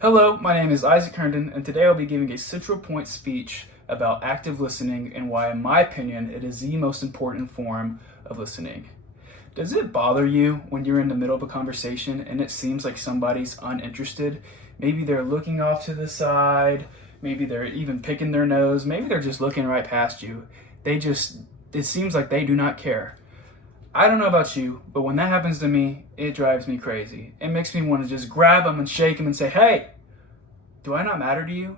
Hello, my name is Isaac Herndon, and today I'll be giving a central point speech about active listening and why, in my opinion, it is the most important form of listening. Does it bother you when you're in the middle of a conversation and it seems like somebody's uninterested? Maybe they're looking off to the side, maybe they're even picking their nose, maybe they're just looking right past you. It seems like they do not care. I don't know about you, but when that happens to me, it drives me crazy. It makes me want to just grab them and shake them and say, "Hey, do I not matter to you?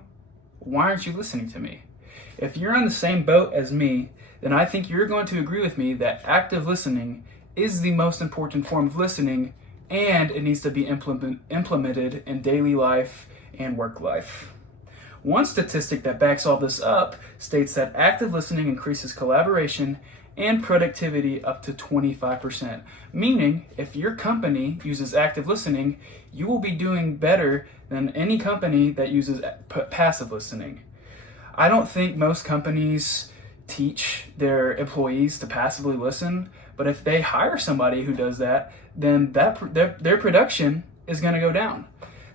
Why aren't you listening to me?" If you're on the same boat as me, then I think you're going to agree with me that active listening is the most important form of listening, and it needs to be implemented in daily life and work life. One statistic that backs all this up states that active listening increases collaboration and productivity up to 25%. Meaning, if your company uses active listening, you will be doing better than any company that uses passive listening. I don't think most companies teach their employees to passively listen, but if they hire somebody who does that, then their production is going to go down.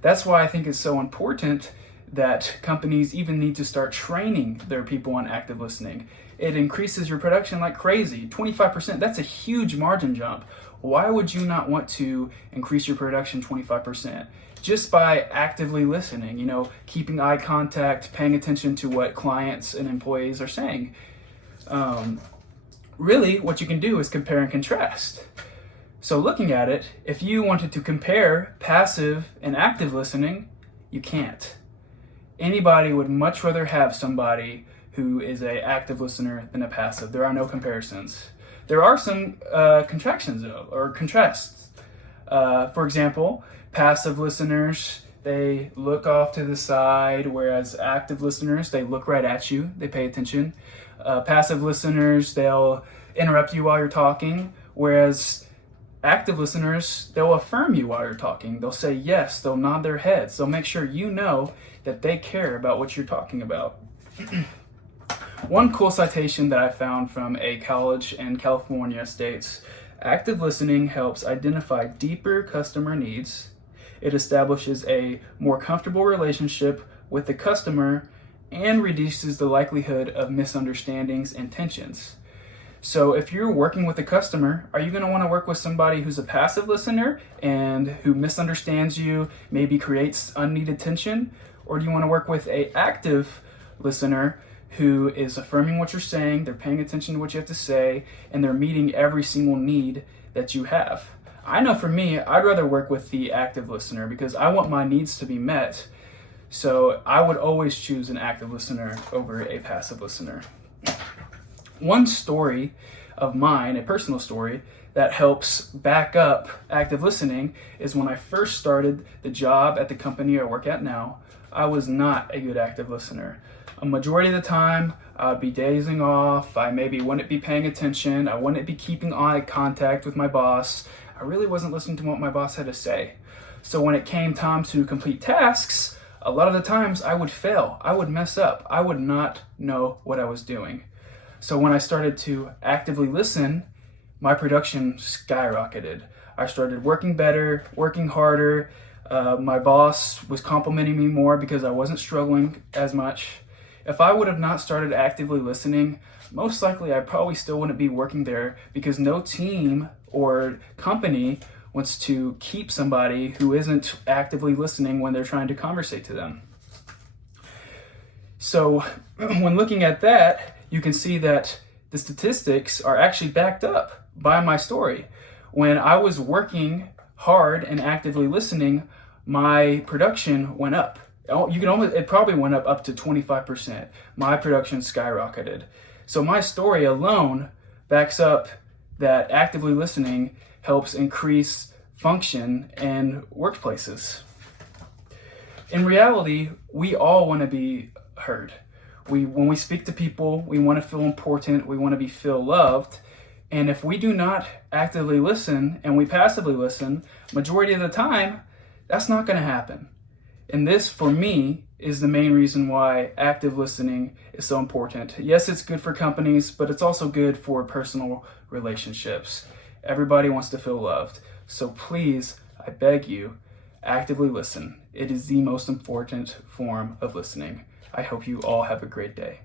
That's why I think it's so important that companies even need to start training their people on active listening. It increases your production like crazy. 25%, that's a huge margin jump. Why would you not want to increase your production 25%? Just by actively listening, keeping eye contact, paying attention to what clients and employees are saying. Really, what you can do is compare and contrast. So looking at it, if you wanted to compare passive and active listening, you can't. Anybody would much rather have somebody who is an active listener than a passive. There are no comparisons. There are some contractions though, or contrasts. For example, passive listeners, they look off to the side, whereas active listeners, they look right at you, they pay attention. Passive listeners, they'll interrupt you while you're talking, whereas active listeners, they'll affirm you while you're talking. They'll say yes, they'll nod their heads. They'll make sure you know that they care about what you're talking about. One cool citation that I found from a college in California states, "Active listening helps identify deeper customer needs. It establishes a more comfortable relationship with the customer and reduces the likelihood of misunderstandings and tensions." So if you're working with a customer, are you going to want to work with somebody who's a passive listener and who misunderstands you, maybe creates unneeded tension? Or do you want to work with an active listener who is affirming what you're saying, they're paying attention to what you have to say, and they're meeting every single need that you have? I know for me, I'd rather work with the active listener because I want my needs to be met. So I would always choose an active listener over a passive listener. One story of mine, a personal story, that helps back up active listening is when I first started the job at the company I work at now, I was not a good active listener. A majority of the time, I would be dazing off, I maybe wouldn't be paying attention, I wouldn't be keeping eye contact with my boss, I really wasn't listening to what my boss had to say. So when it came time to complete tasks, a lot of the times I would fail, I would mess up, I would not know what I was doing. So when I started to actively listen, my production skyrocketed. I started working better, working harder. My boss was complimenting me more because I wasn't struggling as much. If I would have not started actively listening, most likely I probably still wouldn't be working there because no team or company wants to keep somebody who isn't actively listening when they're trying to conversate to them. So when looking at that, you can see that the statistics are actually backed up by my story. When I was working hard and actively listening, my production went up. It probably went up to 25%. My production skyrocketed. So my story alone backs up that actively listening helps increase function in workplaces. In reality, we all want to be heard. When we speak to people, we want to feel important, we want to feel loved. And if we do not actively listen and we passively listen, majority of the time, that's not going to happen. And this, for me, is the main reason why active listening is so important. Yes, it's good for companies, but it's also good for personal relationships. Everybody wants to feel loved. So please, I beg you, Actively listen. It is the most important form of listening. I hope you all have a great day.